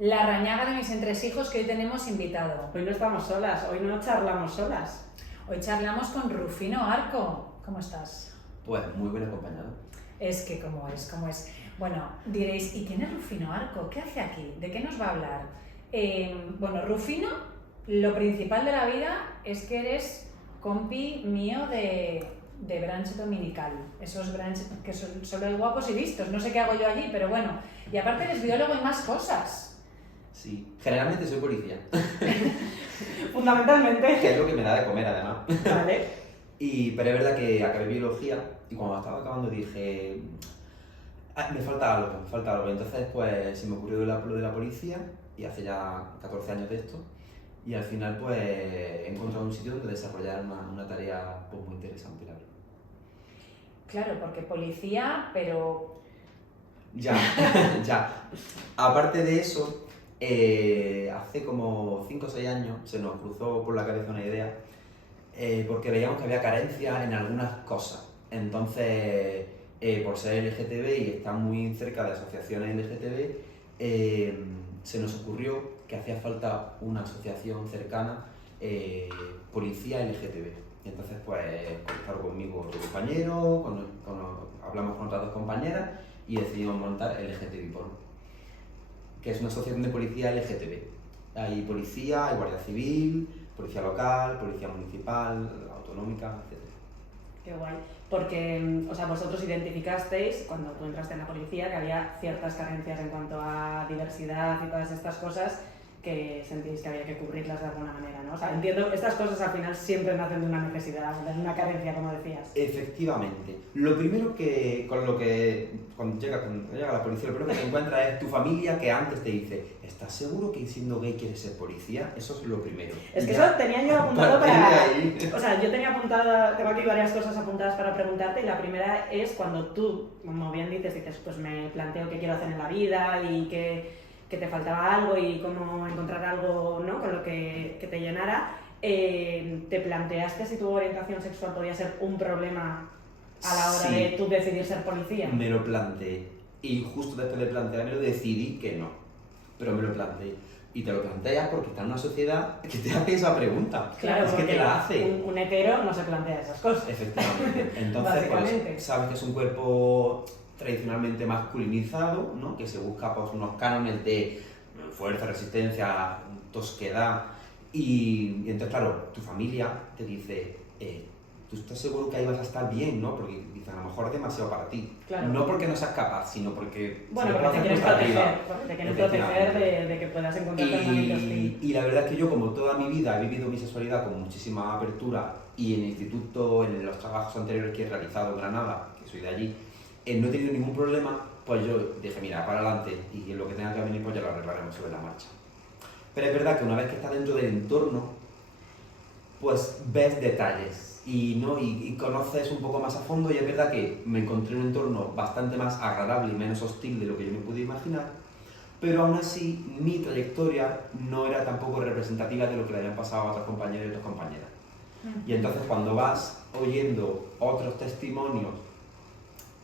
La rañaga de mis entresijos, que hoy tenemos invitado. Hoy no estamos solas, hoy no charlamos solas. Hoy charlamos con Rufino Arco. ¿Cómo estás? Pues muy bien acompañado. Es que cómo es. Bueno, diréis, ¿y quién es Rufino Arco? ¿Qué hace aquí? ¿De qué nos va a hablar? Bueno, Rufino, lo principal de la vida es que eres compi mío de brunch dominical. Esos brunch que solo hay guapos y vistos. No sé qué hago yo allí, pero bueno. Y aparte eres biólogo y más cosas. Sí, generalmente soy policía. Fundamentalmente. Que es lo que me da de comer, además. Vale. Pero es verdad que acabé biología y cuando estaba acabando dije... me falta algo. Entonces, pues, se me ocurrió lo de la policía y hace ya 14 años de esto. Y al final, pues, he encontrado un sitio donde desarrollar una tarea pues, muy interesante, la verdad. Claro, porque policía, pero... Ya. Aparte de eso, hace como 5 o 6 años se nos cruzó por la cabeza una idea porque veíamos que había carencia en algunas cosas. Entonces, por ser LGTB y estar muy cerca de asociaciones LGTB, se nos ocurrió que hacía falta una asociación cercana, policía LGTB. Y entonces, pues, conectaron conmigo otro compañero, hablamos con otras 2 compañeras y decidimos montar LGTB Porn, que es una asociación de policía LGTB. Hay policía, hay guardia civil, policía local, policía municipal, autonómica, etc. Qué guay. Porque, o sea, vosotros identificasteis, cuando tú entraste en la policía, que había ciertas carencias en cuanto a diversidad y todas estas cosas que sentís que había que cubrirlas de alguna manera, ¿no? O sea, entiendo, estas cosas al final siempre nacen de una necesidad, de una carencia, como decías. Efectivamente. Lo primero cuando llega la policía, lo primero que te encuentras es tu familia que antes te dice: ¿estás seguro que siendo gay quieres ser policía? Eso es lo primero. Es que eso tenía yo apuntado O sea, yo tenía tengo aquí varias cosas apuntadas para preguntarte, y la primera es cuando tú, como bien dices, pues me planteo qué quiero hacer en la vida y que te faltaba algo y cómo encontrar algo, ¿no?, con lo que te llenara. ¿Te planteaste si tu orientación sexual podía ser un problema a la hora de tú decidir ser policía? Me lo planteé, y justo después de planteármelo decidí que no, pero me lo planteé. Y te lo planteas porque está en una sociedad que te hace esa pregunta. Claro, es que te la hace. Un hetero no se plantea esas cosas. Efectivamente. Entonces, pues, sabes que es un cuerpo tradicionalmente masculinizado, ¿no?, que se busca pues, unos cánones de fuerza, resistencia, tosquedad, y entonces, claro, tu familia te dice: ¿tú estás seguro que ahí vas a estar bien, no? Porque dicen, a lo mejor es demasiado para ti. Claro. No porque no seas capaz, sino porque... Bueno, porque te quieren proteger de que puedas encontrar hermanitos. Y la verdad es que yo, como toda mi vida, he vivido mi sexualidad con muchísima apertura, y en el instituto, en los trabajos anteriores que he realizado en Granada, que soy de allí, no he tenido ningún problema, pues yo dije: mira, para adelante, y lo que tenga que venir pues ya lo arreglaremos sobre la marcha. Pero es verdad que una vez que estás dentro del entorno, pues ves detalles y conoces un poco más a fondo, y es verdad que me encontré en un entorno bastante más agradable y menos hostil de lo que yo me pude imaginar, pero aún así mi trayectoria no era tampoco representativa de lo que le habían pasado a otros compañeros y otras compañeras. Y entonces cuando vas oyendo otros testimonios,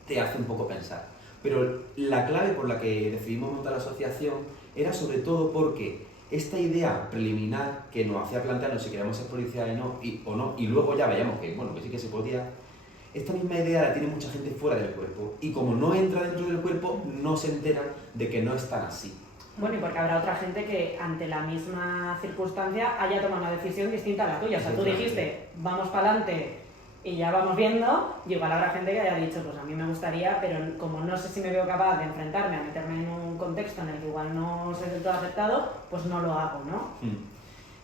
te hace un poco pensar. Pero la clave por la que decidimos montar la asociación era sobre todo porque esta idea preliminar que nos hacía plantearnos si queríamos ser policía o no, y luego ya veíamos que, bueno, que sí que se podía, esta misma idea la tiene mucha gente fuera del cuerpo, y como no entra dentro del cuerpo, no se enteran de que no es tan así. Bueno, y porque habrá otra gente que ante la misma circunstancia haya tomado una decisión distinta a la tuya. O sea, tú dijiste, vamos para adelante y ya vamos viendo, y igual habrá gente que haya dicho, pues a mí me gustaría, pero como no sé si me veo capaz de enfrentarme a meterme en un contexto en el que igual no soy del todo aceptado, pues no lo hago, ¿no?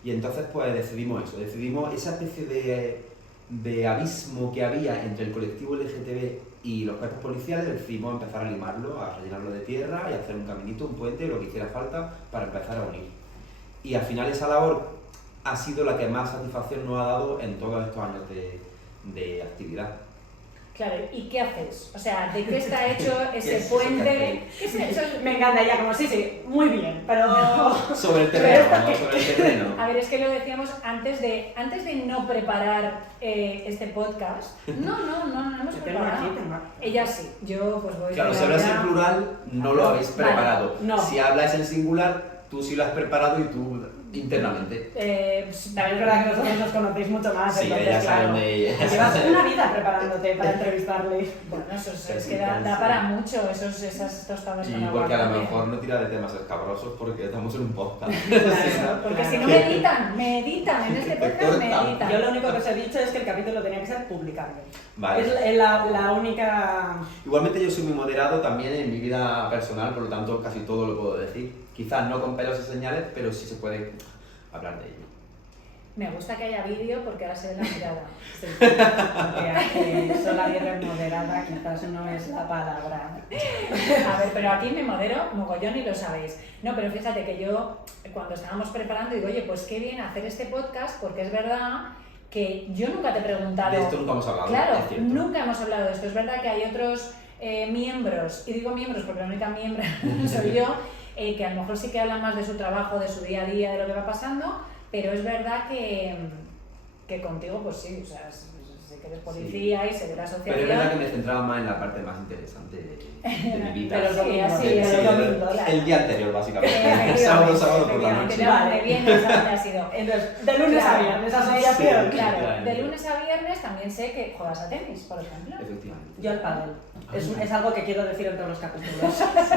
Y entonces pues decidimos esa especie de abismo que había entre el colectivo LGTB y los cuerpos policiales. Decidimos empezar a limarlo, a rellenarlo de tierra y a hacer un caminito, un puente, lo que hiciera falta para empezar a unir. Y al final esa labor ha sido la que más satisfacción nos ha dado en todos estos años de actividad. Claro, ¿y qué haces? O sea, ¿de qué está hecho ese puente? Me encanta ya, como sí, muy bien, pero... Sobre el terreno, ¿no? Sobre el terreno. A ver, es que lo decíamos antes de no preparar este podcast. No hemos preparado. Ella sí, yo pues voy... Claro, si hablas en plural, no lo habéis preparado. Vale, no. Si habláis en singular, tú sí lo has preparado y tú internamente. También es verdad que vosotros os conocéis mucho más, Sí, entonces, ella sabe claro, dónde... llevas una vida preparándote para entrevistarle. Bueno, eso es que da para mucho, esas tostadas con Y agua. porque a lo mejor no tira de temas escabrosos porque estamos en un podcast. Claro, Porque si no claro. me editan, en este podcast me editan. Yo lo único que os he dicho es que el capítulo tenía que ser publicable. Vale. Es la única... Igualmente yo soy muy moderado también en mi vida personal, por lo tanto casi todo lo puedo decir. Quizás no con pelos y señales, pero sí se puede hablar de ello. Me gusta que haya vídeo porque ahora se ve la mirada. Sí, porque sola y moderada quizás no es la palabra. A ver, pero aquí me modero mogollón y lo sabéis. No, pero fíjate que yo, cuando estábamos preparando, digo, oye, pues qué bien hacer este podcast, porque es verdad que yo nunca te he preguntado... De esto nunca hemos hablado, Claro, es cierto. nunca hemos hablado de esto. Es verdad que hay otros miembros, y digo miembros porque la única miembro soy yo, que a lo mejor sí que hablan más de su trabajo, de su día a día, de lo que va pasando, pero es verdad que contigo, pues sí, o sea, sé que eres policía y sé de la asociación. Pero es verdad que me centraba más en la parte más interesante de mi vida. Pero sí, así, Sí, el domingo, claro. el día anterior, básicamente. Efectivamente, Sábado por la efectivamente. noche. Vale, bien, esa ha sido. Entonces, de lunes a Claro. viernes, asociación. Sí. Claro, Claramente. de lunes a viernes también sé que juegas a tenis, por ejemplo. Efectivamente. Yo al pádel. Es algo que quiero decir en todos los capítulos. Sí.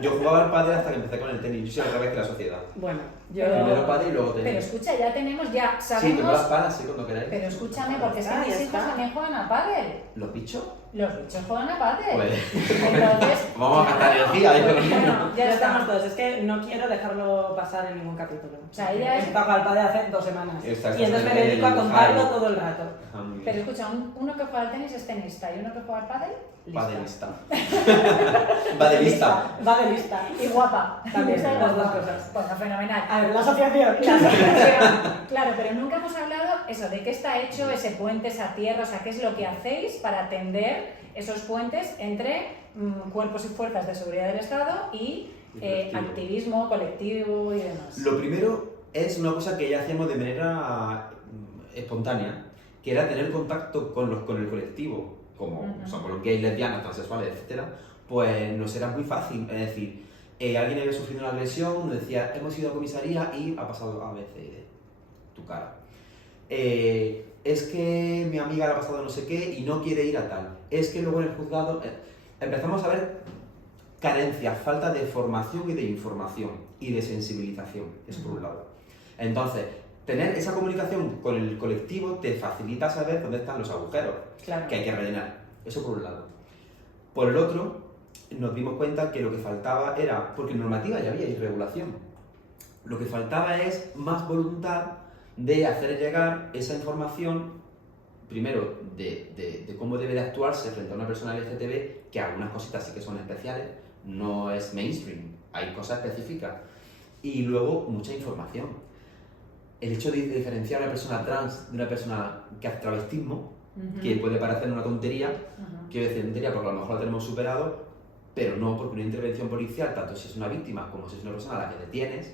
Yo jugaba al pádel hasta que empecé con el tenis. Yo soy al revés que la sociedad. Bueno, yo... Primero pádel y luego tenis. Pero escucha, ya tenemos, ya Sí, pero sabemos... las palas, sí, cuando queráis. Pero escúchame, porque es que Ah, mis ya hijos está. también juegan a pádel. ¿Los bichos? Los bichos juegan a pádel. Pues, Entonces... vamos a gastar energía ahí con los niños. Bueno, Ya ya estamos está. todos, es que no quiero dejarlo pasar en ningún capítulo. O sea, ella es- He jugado al pádel hace 2 semanas. Exacto. Y entonces me dedico a contarlo Ay. todo el rato. Ah, muy bien. Pero escucha, uno que juega al tenis es tenista y uno que juega al pádel, lista. Padelista. Padelista. Va de lista. Y guapa. También, Lista y las guapa. dos cosas. Bueno, fenomenal. A ver, la asociación. La asociación. Claro, pero nunca hemos hablado eso, de qué está hecho ese puente, esa tierra, o sea, qué es lo que hacéis para tender esos puentes entre cuerpos y fuerzas de seguridad del Estado y Y colectivo. activismo colectivo y demás. Lo primero es una cosa que ya hacíamos de manera espontánea, que era tener contacto con el colectivo, como Ujú. somos los gays, lesbianas, transexuales, etc. Pues nos era muy fácil, es decir, alguien había sufrido una agresión, nos decía, hemos ido a comisaría y ha pasado a veces tu cara. Es que mi amiga le ha pasado no sé qué y no quiere ir a tal. Es que luego en el juzgado empezamos a ver carencias, falta de formación y de información y de sensibilización, eso por un lado. Entonces, tener esa comunicación con el colectivo te facilita saber dónde están los agujeros Claro. que hay que rellenar, eso por un lado. Por el otro, nos dimos cuenta que lo que faltaba era, porque en normativa ya había y regulación, lo que faltaba es más voluntad de hacer llegar esa información, primero, de cómo debe de actuarse frente a una persona LGTB, que algunas cositas sí que son especiales, no es mainstream, hay cosas específicas, y luego mucha información. El hecho de diferenciar a una persona trans de una persona que hace travestismo, Ujú. que puede parecer una tontería, Ujú. quiero decir tontería porque a lo mejor la tenemos superado, pero no, porque una intervención policial, tanto si es una víctima como si es una persona a la que detienes,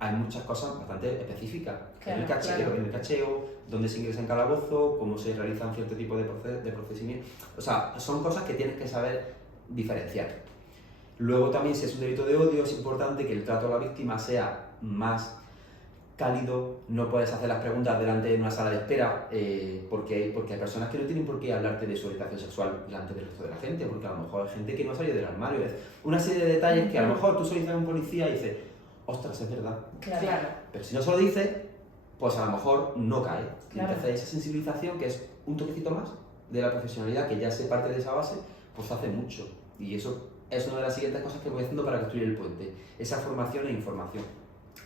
hay muchas cosas bastante específicas. Claro, en el cacheo, dónde se ingresa en calabozo, cómo se realizan cierto tipo de procedimientos. O sea, son cosas que tienes que saber diferenciar. Luego también, si es un delito de odio, es importante que el trato a la víctima sea más cálido, no puedes hacer las preguntas delante de una sala de espera porque hay personas que no tienen por qué hablarte de su orientación sexual delante del resto de la gente, porque a lo mejor hay gente que no ha salido del armario. Es una serie de detalles que a lo mejor tú solicitas a un policía y dices, ostras, es verdad. Claro. Claro. Pero si no se lo dice, pues a lo mejor no cae. Y Claro. entonces esa sensibilización, que es un toquecito más de la profesionalidad, que ya se parte de esa base, pues hace mucho. Y eso es una de las siguientes cosas que voy haciendo para construir el puente. Esa formación e información.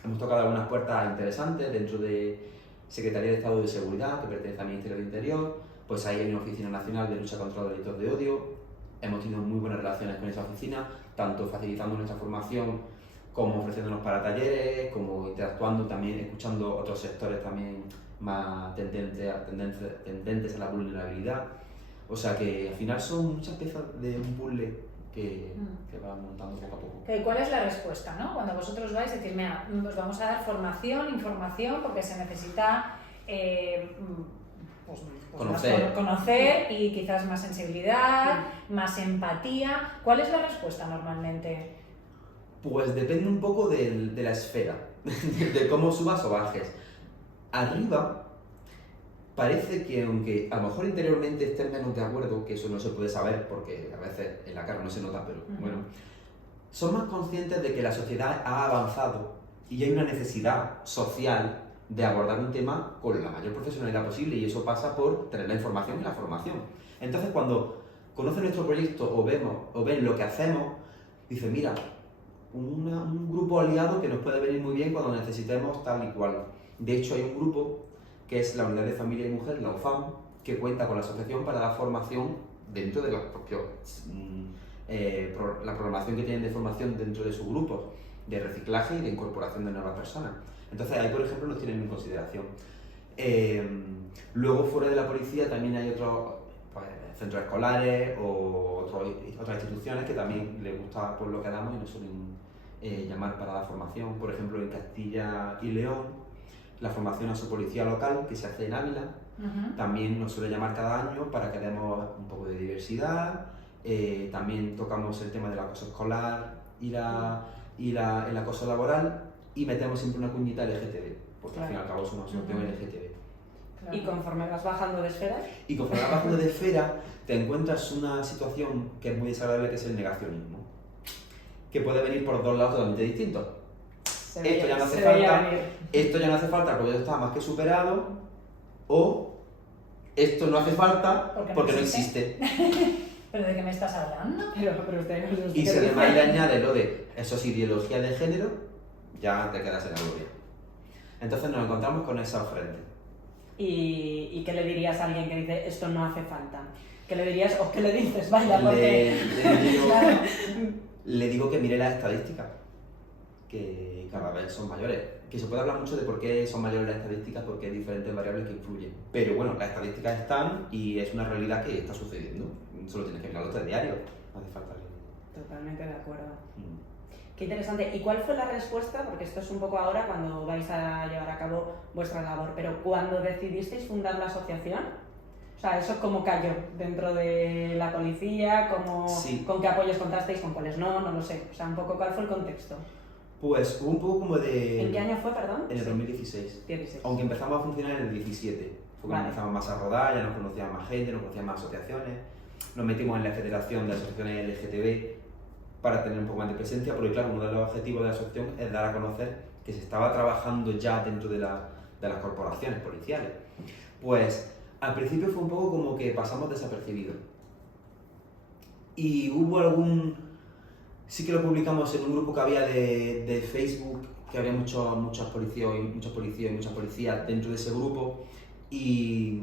Hemos tocado algunas puertas interesantes dentro de Secretaría de Estado de Seguridad, que pertenece al Ministerio del Interior, pues ahí hay una Oficina Nacional de Lucha contra los Delitos de Odio. Hemos tenido muy buenas relaciones con esa oficina, tanto facilitando nuestra formación como ofreciéndonos para talleres, como interactuando también, escuchando otros sectores también más tendentes a la vulnerabilidad. O sea que al final son muchas piezas de un puzzle que va montando poco a poco. ¿Cuál es la respuesta, no? Cuando vosotros vais a decir, mira, os vamos a dar formación, información, porque se necesita pues Conocer. conocer y quizás más sensibilidad, más empatía. ¿Cuál es la respuesta normalmente? Pues depende un poco de la esfera, de cómo subas o bajes. Arriba parece que aunque a lo mejor interiormente estén menos de acuerdo, que eso no se puede saber porque a veces en la cara no se nota, pero bueno, son más conscientes de que la sociedad ha avanzado y hay una necesidad social de abordar un tema con la mayor profesionalidad posible, y eso pasa por tener la información y la formación. Entonces, cuando conocen nuestro proyecto o ven lo que hacemos, dicen, mira, un grupo aliado que nos puede venir muy bien cuando necesitemos tal y cual. De hecho, hay un grupo que es la Unidad de Familia y Mujer, la UFAM, que cuenta con la asociación para dar formación dentro de los propios, la programación que tienen de formación dentro de sus grupos, de reciclaje y de incorporación de nuevas personas. Entonces ahí, por ejemplo, nos tienen en consideración. Luego, fuera de la policía, también hay otros centros escolares o otras instituciones que también les gusta por lo que damos y nos suelen llamar para dar formación. Por ejemplo, en Castilla y León, la formación a su policía local, que se hace en Ávila, también nos suele llamar cada año para que demos un poco de diversidad. También tocamos el tema del acoso escolar y el acoso laboral, y metemos siempre una cuñita LGTB, porque al fin y al cabo es una asociación LGTB. Claro. ¿Y conforme vas bajando de esferas? Y conforme vas bajando de esfera, te encuentras una situación que es muy desagradable, que es el negacionismo, que puede venir por dos lados totalmente distintos. Esto ya no hace falta porque ya está más que superado, o esto no hace falta porque no existe. ¿Pero de qué me estás hablando? Pero usted no Y si además le añade lo de eso es ideología de género, ya te quedas en la gloria. Entonces nos encontramos con esa frente. ¿Y qué le dirías a alguien que dice esto no hace falta? ¿Qué le dirías o qué le dices? Vaya, porque... Le digo que mire las estadísticas, que cada vez son mayores. Que se puede hablar mucho de por qué son mayores las estadísticas, porque hay diferentes variables que influyen. Pero bueno, las estadísticas están y es una realidad que está sucediendo. Solo tienes que mirarlo de diario. No hace falta que... Totalmente de acuerdo. Qué interesante. ¿Y cuál fue la respuesta? Porque esto es un poco ahora cuando vais a llevar a cabo vuestra labor, pero cuando decidisteis fundar la asociación, o sea, ¿eso cómo cayó dentro de la policía? Sí. ¿Con qué apoyos contasteis? ¿Con cuáles no? No lo sé. O sea, un poco ¿cuál fue el contexto? Pues un poco como de... ¿En qué año fue, perdón? En el 2016. 16. Aunque empezamos a funcionar en el 17. Fue cuando empezamos más a rodar, ya nos conocía más gente, nos conocían más asociaciones. Nos metimos en la Federación de Asociaciones LGTB para tener un poco más de presencia, porque claro, uno de los objetivos de la asociación es dar a conocer que se estaba trabajando ya dentro de las corporaciones policiales. Pues al principio fue un poco como que pasamos desapercibidos. Y hubo sí que lo publicamos en un grupo que había de Facebook, que había muchos policías y muchas policías dentro de ese grupo, y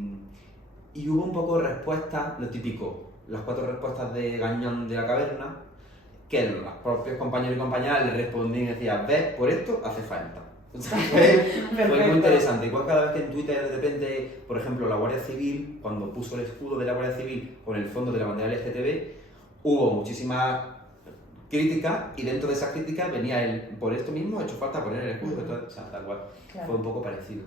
hubo un poco de respuestas, lo típico, las 4 respuestas de Gañán de la Caverna, que los propios compañeros y compañeras le respondían y decían, ¿ves? Por esto hace falta. Fue muy interesante. Igual cada vez que en Twitter de repente, por ejemplo, la Guardia Civil, cuando puso el escudo de la Guardia Civil con el fondo de la bandera LGTB, hubo muchísimas críticas, y dentro de esas críticas venía por esto mismo ha hecho falta poner el escudo, o sea, tal cual. Claro. Fue un poco parecido.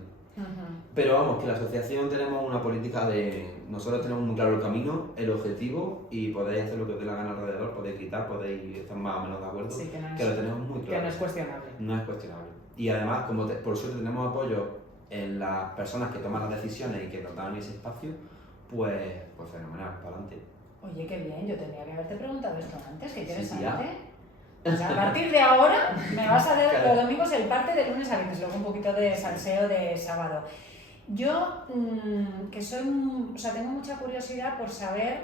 Pero vamos, que la asociación tenemos una política de... Nosotros tenemos muy claro el camino, el objetivo, y podéis hacer lo que os dé la gana alrededor, podéis gritar, podéis estar más o menos de acuerdo, sí, que lo tenemos muy claro. Que no es cuestionable. No es cuestionable. Y además, como por suerte tenemos apoyo en las personas que toman las decisiones y que nos dan ese espacio, pues fenomenal, para adelante. Oye, qué bien, yo tendría que haberte preguntado esto antes, qué interesante. Sí, o sea, a partir de ahora me vas a dar los domingos el parte de lunes a viernes, luego un poquito de salseo de sábado. Yo, que tengo mucha curiosidad por saber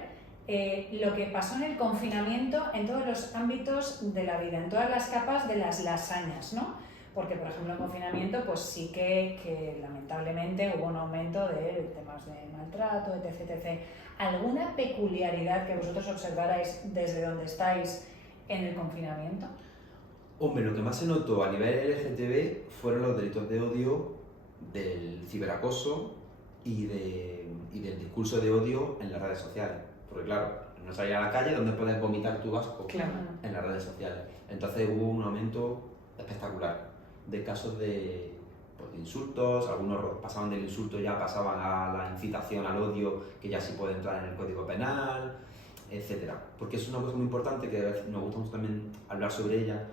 lo que pasó en el confinamiento en todos los ámbitos de la vida, en todas las capas de las lasañas, ¿no? Porque, por ejemplo, en confinamiento, pues sí que lamentablemente hubo un aumento de temas de maltrato, etc. ¿Alguna peculiaridad que vosotros observarais desde donde estáis en el confinamiento? Hombre, lo que más se notó a nivel LGTB fueron los delitos de odio, del ciberacoso y del discurso de odio en las redes sociales. Porque claro, no salir a la calle donde puedes vomitar tu asco en las redes sociales. Entonces hubo un aumento espectacular de casos de insultos, algunos pasaban del insulto, ya pasaban a la incitación al odio, que ya sí puede entrar en el Código Penal, etc. Porque es una cosa muy importante que nos gusta mucho también hablar sobre ella.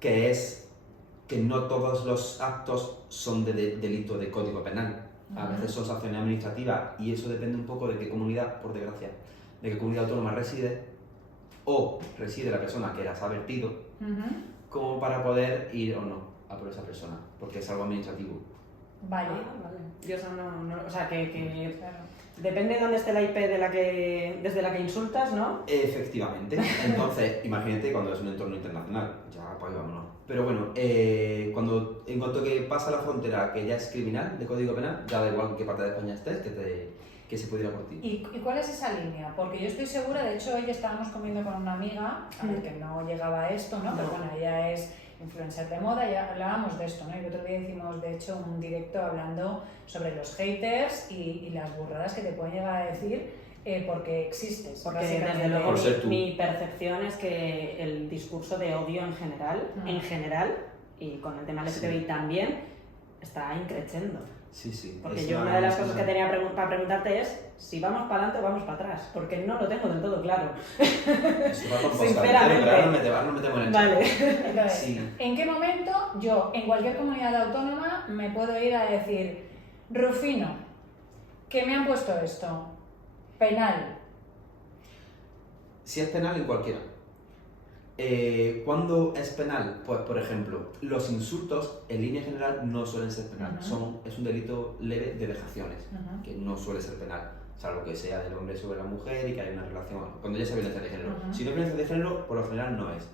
que es que no todos los actos son de delito de código penal. A veces son sanciones administrativas y eso depende un poco de qué comunidad, por desgracia, de qué comunidad autónoma reside o reside la persona que las ha vertido, como para poder ir o no a por esa persona, porque es algo administrativo. Vale. Vale. Yo eso no, o sea, que Claro. depende de dónde esté la IP desde la que insultas, ¿no? Efectivamente. Entonces, imagínate cuando es un entorno internacional, ya pues vámonos. Pero bueno, en cuanto que pasa la frontera, que ya es criminal de código penal, ya da igual en qué parte de España estés, que se puede ir a por ti. ¿Y cuál es esa línea? Porque yo estoy segura, de hecho hoy estábamos comiendo con una amiga, a ver, que no llegaba a esto, ¿no? Pero bueno, ella es influencer de moda y hablábamos de esto, ¿no? Y el otro día hicimos, de hecho, un directo hablando sobre los haters y las burradas que te pueden llegar a decir porque existes. Porque básicamente. desde luego Por ser tú. mi percepción es que el discurso de odio en general, y con el tema LGTBI también, está increciendo. Sí, sí. Porque es yo una de las cosas que tenía para preguntarte es si vamos para adelante o vamos para atrás, porque no lo tengo del todo claro. Eso va con Sinceramente. pero ahora nos metemos en el Vale. Entonces, Sí. ¿en qué momento yo, en cualquier comunidad autónoma, me puedo ir a decir, Rufino, que me han puesto esto, penal? Si es penal, en cualquiera. ¿Cuándo es penal? Pues, por ejemplo, los insultos en línea general no suelen ser penal. Es un delito leve de vejaciones, que no suele ser penal, salvo que sea del hombre sobre la mujer y que haya una relación, cuando ya sea violencia de género. Si no es violencia de género, por lo general no es.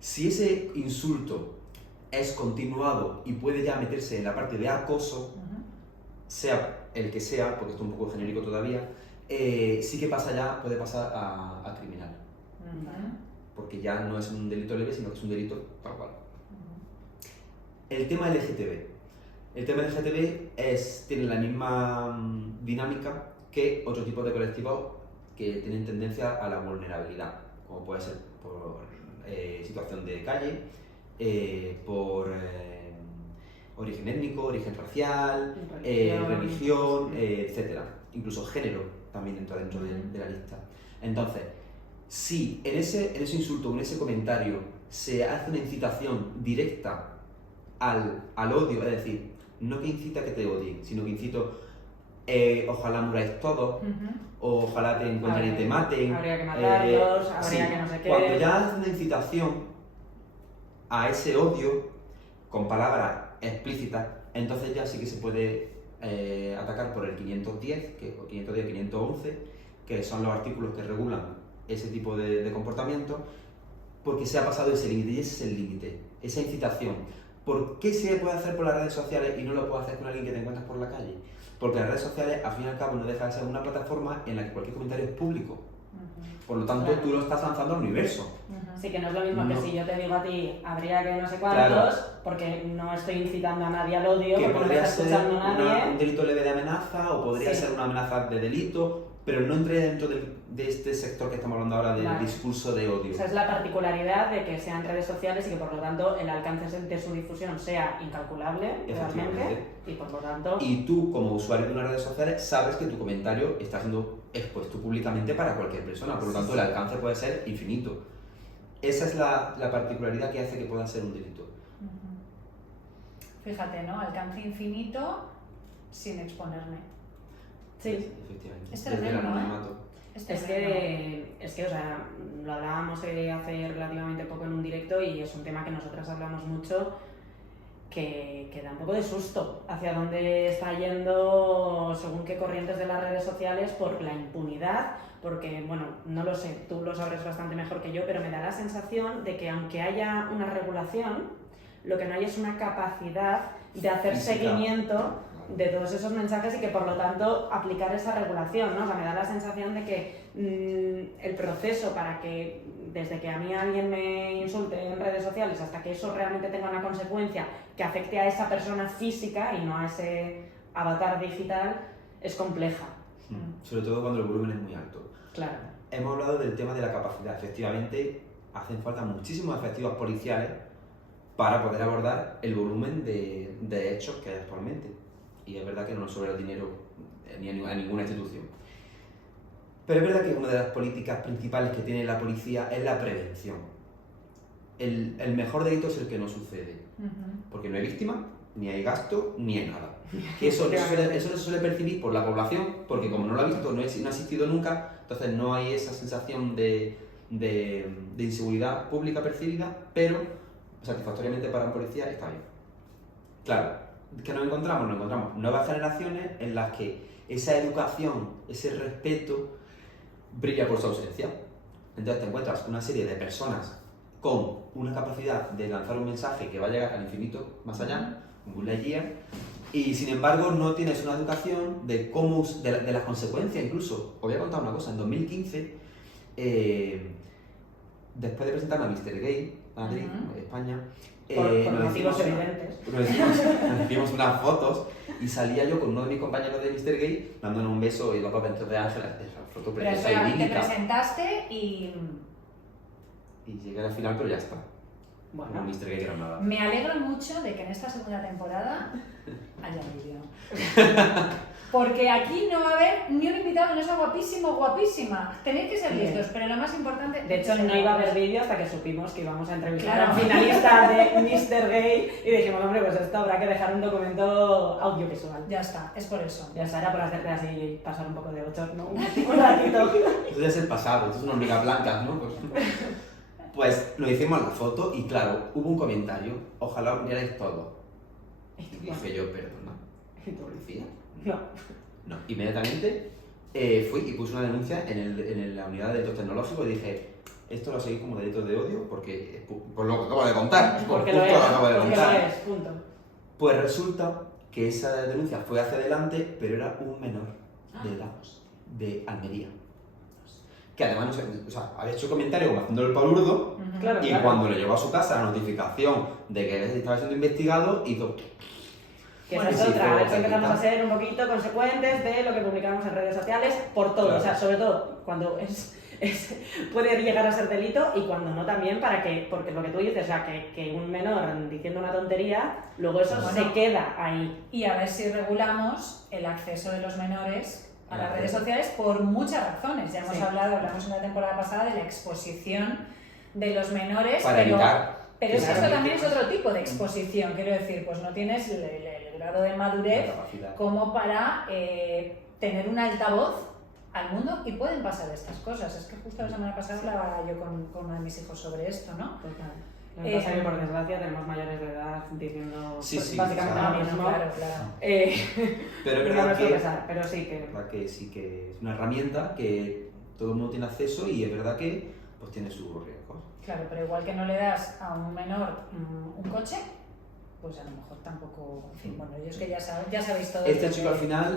Si ese insulto es continuado y puede ya meterse en la parte de acoso, sea el que sea, porque esto es un poco genérico todavía, sí que puede pasar a criminal. Porque ya no es un delito leve, sino que es un delito tal cual. El tema LGTB. El tema LGTB tiene la misma dinámica que otro tipo de colectivos que tienen tendencia a la vulnerabilidad, como puede ser por situación de calle, por origen étnico, origen racial, religión, etc. Incluso género también entra dentro de la lista. Entonces, si en ese insulto o en ese comentario se hace una incitación directa al odio, es decir, no que incita a que te odien, sino que incito ojalá muráis todos, o ojalá te encuentren y te maten. Habría que matarlos, habría que no sé qué. Cuando ya hace una incitación a ese odio con palabras explícitas, entonces ya sí que se puede atacar por el 510, 511, que son los artículos que regulan ese tipo de comportamiento, porque se ha pasado ese límite, y ese es el límite, esa incitación. ¿Por qué se puede hacer por las redes sociales y no lo puede hacer con alguien que te encuentras por la calle? Porque las redes sociales, al fin y al cabo, no deja de ser una plataforma en la que cualquier comentario es público. Por lo tanto, Claro. tú lo estás lanzando al universo. Sí, que no es lo mismo No. que si yo te digo a ti, habría que no sé cuántos, porque no estoy incitando a nadie al odio, Que porque no me podría está ser escuchando nadie. un delito leve de amenaza, o podría Sí. ser una amenaza de delito, pero no entre dentro de este sector que estamos hablando ahora del Vale. discurso de odio. Esa es la particularidad de que sean redes sociales y que por lo tanto el alcance de su difusión sea incalculable realmente Efectivamente. y por lo tanto Y tú, como usuario de unas redes sociales, sabes que tu comentario está siendo expuesto públicamente para cualquier persona, por lo tanto el alcance puede ser infinito. Esa es la particularidad que hace que pueda ser un delito. Fíjate, ¿no? Alcance infinito sin exponerme. sí. Efectivamente. Es Desde el tremendo, ¿eh? anonimato. Es que, o sea, lo hablábamos hace relativamente poco en un directo y es un tema que nosotras hablamos mucho, que da un poco de susto hacia dónde está yendo según qué corrientes de las redes sociales por la impunidad, porque, bueno, no lo sé, tú lo sabrás bastante mejor que yo, pero me da la sensación de que aunque haya una regulación, lo que no hay es una capacidad de hacer Física. seguimiento de todos esos mensajes y que por lo tanto aplicar esa regulación, ¿no? O sea, me da la sensación de que el proceso para que desde que a mí alguien me insulte en redes sociales hasta que eso realmente tenga una consecuencia que afecte a esa persona física y no a ese avatar digital es compleja. Sobre todo cuando el volumen es muy alto. Claro. Hemos hablado del tema de la capacidad. Efectivamente, hacen falta muchísimos efectivos policiales para poder abordar el volumen de hechos que hay actualmente. Y es verdad que no nos sobra el dinero ni a ninguna institución. Pero es verdad que una de las políticas principales que tiene la policía es la prevención. el mejor delito es el que no sucede. Porque no hay víctima, ni hay gasto, ni hay nada. Que eso no se suele percibir por la población, porque como no lo ha visto, no ha existido nunca, entonces no hay esa sensación de inseguridad pública percibida, pero satisfactoriamente para un policía está bien. Claro, ¿qué nos encontramos? Nos encontramos nuevas generaciones en las que esa educación, ese respeto, brilla por su ausencia. Entonces te encuentras una serie de personas con una capacidad de lanzar un mensaje que va a llegar al infinito más allá, un Buzz Lightyear, y sin embargo no tienes una educación de cómo, de las consecuencias incluso. Os voy a contar una cosa, en 2015, después de presentarme a Mr. Gay, Madrid, España, por motivos evidentes. Nos hicimos unas fotos y salía yo con uno de mis compañeros de Mr. Gay dándonos un beso y los papentos de Ángela, esa foto Pero preciosa y te lírica. presentaste y Llegué al final, pero ya está. Bueno, No, Mr. Gay Granada. me alegro mucho de que en esta segunda temporada haya vídeo. Porque aquí no va a haber ni un invitado que no sea guapísimo o guapísima. Tenéis que ser Bien. listos, pero lo más importante... de hecho no iba a haber vídeo hasta que supimos que íbamos a entrevistar Claro. a un finalista de Mr. Gay y dijimos, hombre, pues esto habrá que dejar un documento audiovisual. Ya está, es por eso. Ya está, era por hacerte así y pasar un poco de bochorno, un ratito. Esto ya es el pasado, esto es una hormiga blanca, ¿no? Pues lo hicimos en la foto y claro, hubo un comentario, ojalá os vierais todo. Y dije yo, perdona, ¿policía? No. No, inmediatamente fui y puse una denuncia en la unidad de delitos tecnológicos y dije, esto lo seguís como delito de odio porque, por lo que acabo de contar, Porque justo lo es, lo acabo de porque contar. lo es, punto. Pues resulta que esa denuncia fue hacia adelante, pero era un menor de edad, de Almería. Que además, no sé, o sea, había hecho comentario como haciendo el palurdo, Claro, y claro. cuando le llegó a su casa la notificación de que estaba siendo investigado, hizo... Que Bueno, esa es sí, otra, fue a ver si empezamos a bastante. ser un poquito consecuentes de lo que publicamos en redes sociales por todo, Claro. o sea, sobre todo cuando puede llegar a ser delito y cuando no también para que, porque lo que tú dices, o sea, que un menor diciendo una tontería, luego eso Bueno. se queda ahí. Y a ver si regulamos el acceso de los menores a las Claro. redes sociales por muchas razones. Ya hemos Sí. hablamos en la temporada pasada de la exposición de los menores, Para pero evitar... es que Claro. esto también es otro tipo de exposición, quiero decir, pues no tienes el grado de madurez la capacidad. como para tener un altavoz al mundo y pueden pasar estas cosas. Es que justo la semana pasada hablaba yo con uno de mis hijos sobre esto, ¿no? Total. Lo que pasa es que por desgracia tenemos mayores de edad diciendo Sí, sí, básicamente o sea, lo mismo. Claro, claro. Pero es Pero verdad no es que... pesar, pero sí que... Es verdad que sí que es una herramienta que todo el mundo tiene acceso y es verdad que pues tiene sus riesgos. Claro, pero igual que no le das a un menor un coche, pues a lo mejor tampoco... En fin, bueno, yo es que ya sabéis todo. Este lo chico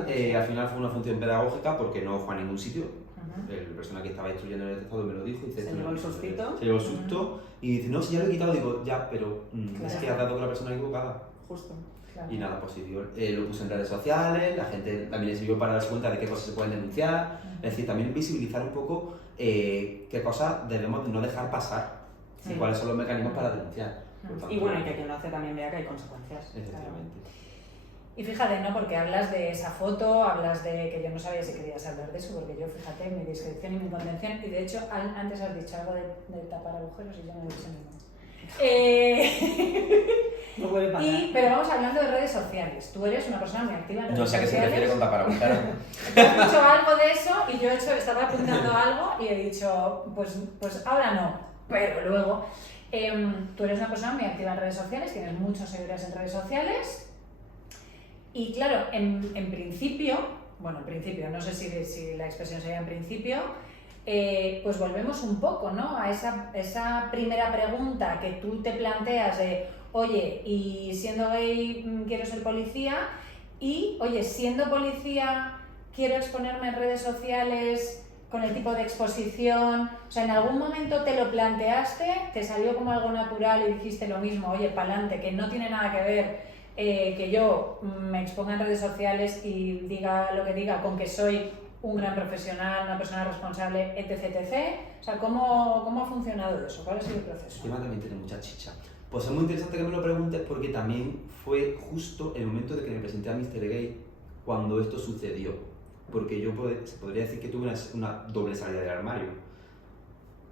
que- al final fue una función pedagógica porque no fue a ningún sitio. Ujú. El personal que estaba instruyendo en el testado me lo dijo. Y dice, Se "Esto llevó no- el sustito". Se llevó el susto y dice, no, si ya lo he quitado. Digo, ya, pero es Claro. que has dado con la persona equivocada. Justo. Claro. Y nada, pues sí, lo puse en redes sociales, la gente también le sirvió para darse cuenta de qué cosas se pueden denunciar. Es decir, también visibilizar un poco qué cosas debemos no dejar pasar Sí. y cuáles son los mecanismos para denunciar. Por tanto, Y bueno, y que quien lo hace también vea que hay consecuencias. Efectivamente. Y fíjate, ¿no? Porque hablas de esa foto, hablas de que yo no sabía si querías hablar de eso, porque yo, fíjate, mi discreción y mi contención, y de hecho, antes has dicho algo de tapar agujeros y yo no he dicho ninguno. No puede pasar. Pero vamos hablando de redes sociales. Tú eres una persona muy activa en redes No sé a qué se sociales. refiere con tapar agujeros. Tú has dicho algo de eso y yo estaba apuntando algo y he dicho, pues ahora no, pero luego. Tú eres una persona muy activa en redes sociales, tienes muchos seguidores en redes sociales y claro, en principio, no sé si la expresión sería en principio, pues volvemos un poco, ¿no? A esa primera pregunta que tú te planteas de, oye, y siendo gay quiero ser policía, y oye, siendo policía quiero exponerme en redes sociales con el tipo de exposición. O sea, ¿en algún momento te lo planteaste, te salió como algo natural y dijiste lo mismo, oye, pa'lante, que no tiene nada que ver que yo me exponga en redes sociales y diga lo que diga con que soy un gran profesional, una persona responsable, etc, etc? O sea, ¿cómo ha funcionado eso? ¿Cuál ha sido el El proceso? tema también tiene mucha chicha. Pues es muy interesante que me lo preguntes porque también fue justo el momento de que me presenté a Mr. Gay cuando esto sucedió. Porque yo se podría decir que tuve una doble salida del armario.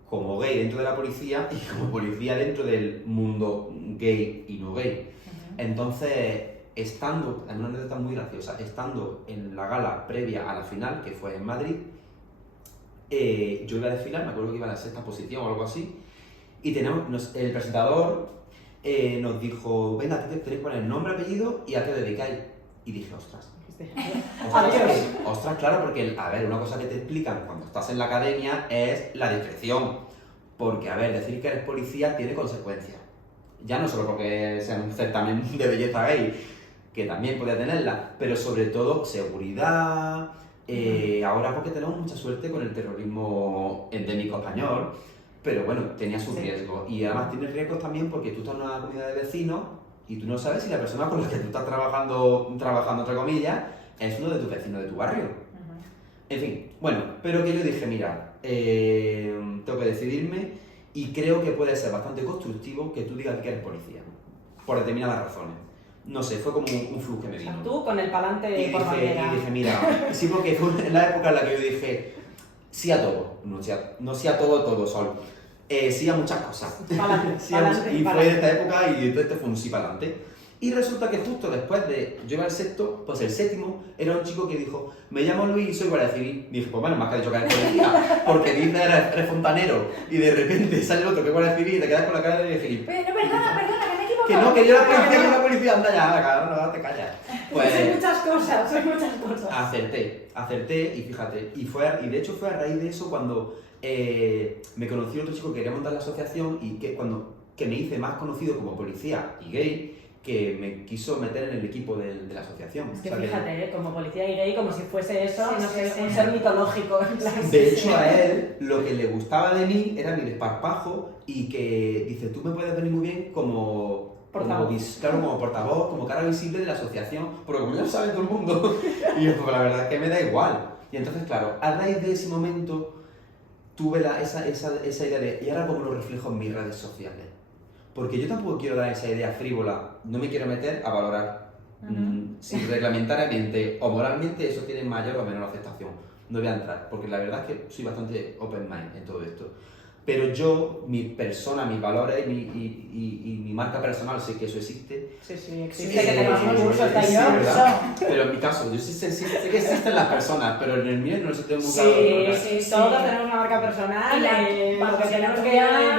como gay dentro de la policía y como policía dentro del mundo gay y no gay. Entonces, estando, en una anécdota muy graciosa, estando en la gala previa a la final, que fue en Madrid, yo iba a desfilar, me acuerdo que iba a la 6ª posición o algo así, y el presentador nos dijo, venga, tenéis que poner nombre, apellido y a qué os dedicáis. Y dije, ostras, claro, porque, a ver, una cosa que te explican cuando estás en la academia es la discreción. Porque, a ver, decir que eres policía tiene consecuencias. Ya no solo porque sea un certamen de belleza gay, que también podría tenerla, pero sobre todo seguridad. Ahora porque tenemos mucha suerte con el terrorismo endémico español, pero bueno, tenía sus riesgos. Y además tiene riesgos también porque tú estás en una comunidad de vecinos y tú no sabes si la persona con la que tú estás trabajando entre comillas, es uno de tus vecinos de tu barrio. En fin, bueno, pero que yo dije, mira, tengo que decidirme y creo que puede ser bastante constructivo que tú digas que eres policía, por determinadas razones. No sé, fue como un flujo que me vino. O sea, tú con el palante por bandera. Y dije, mira, sí, porque fue en la época en la que yo dije sí a todo, no sí a todo, Sol. Sí a muchas cosas. Pa'lante, sí y fue de esta época y entonces fue un sí para adelante. Y resulta que justo después de yo iba al sexto, pues el séptimo era un chico que dijo, me llamo Luis y soy guardia civil. Dije, pues bueno, más que ha dicho que eres policía, porque dice eres fontanero y de repente sale el otro que es guardia civil y te quedas con la cara de Felipe. Pero perdona, que me he equivocado. Que no, que yo era policía, anda ya, cabrón, no te callas. Pues soy muchas cosas. Acerté y fíjate, y de hecho fue a raíz de eso cuando me conoció otro chico que quería montar la asociación y que me hice más conocido como policía y gay, que me quiso meter en el equipo de la asociación. Es que fíjate, como policía y gay, como si fuese eso, sí, no sé, sí, un ser mitológico. De hecho, a él lo que le gustaba de mí era mi desparpajo y que dice, tú me puedes venir muy bien como portavoz, como cara visible de la asociación, porque como ya lo sabe todo el mundo, y yo, pues la verdad es que me da igual. Y entonces, claro, a raíz de ese momento tuve esa idea de, ¿y ahora cómo lo reflejo en mis redes sociales? Porque yo tampoco quiero dar esa idea frívola, no me quiero meter a valorar si reglamentariamente o moralmente eso tiene mayor o menor aceptación. No voy a entrar, porque la verdad es que soy bastante open mind en todo esto. Pero yo, mi persona, mis valores y mi marca personal, sé que eso existe. Sí, existe, que tenemos un curso hasta yo. Pero en mi caso, yo sé que existen las personas, pero en el mío no lo sé tengo muy claro. Sí, todos tenemos una marca personal, lo que tenemos que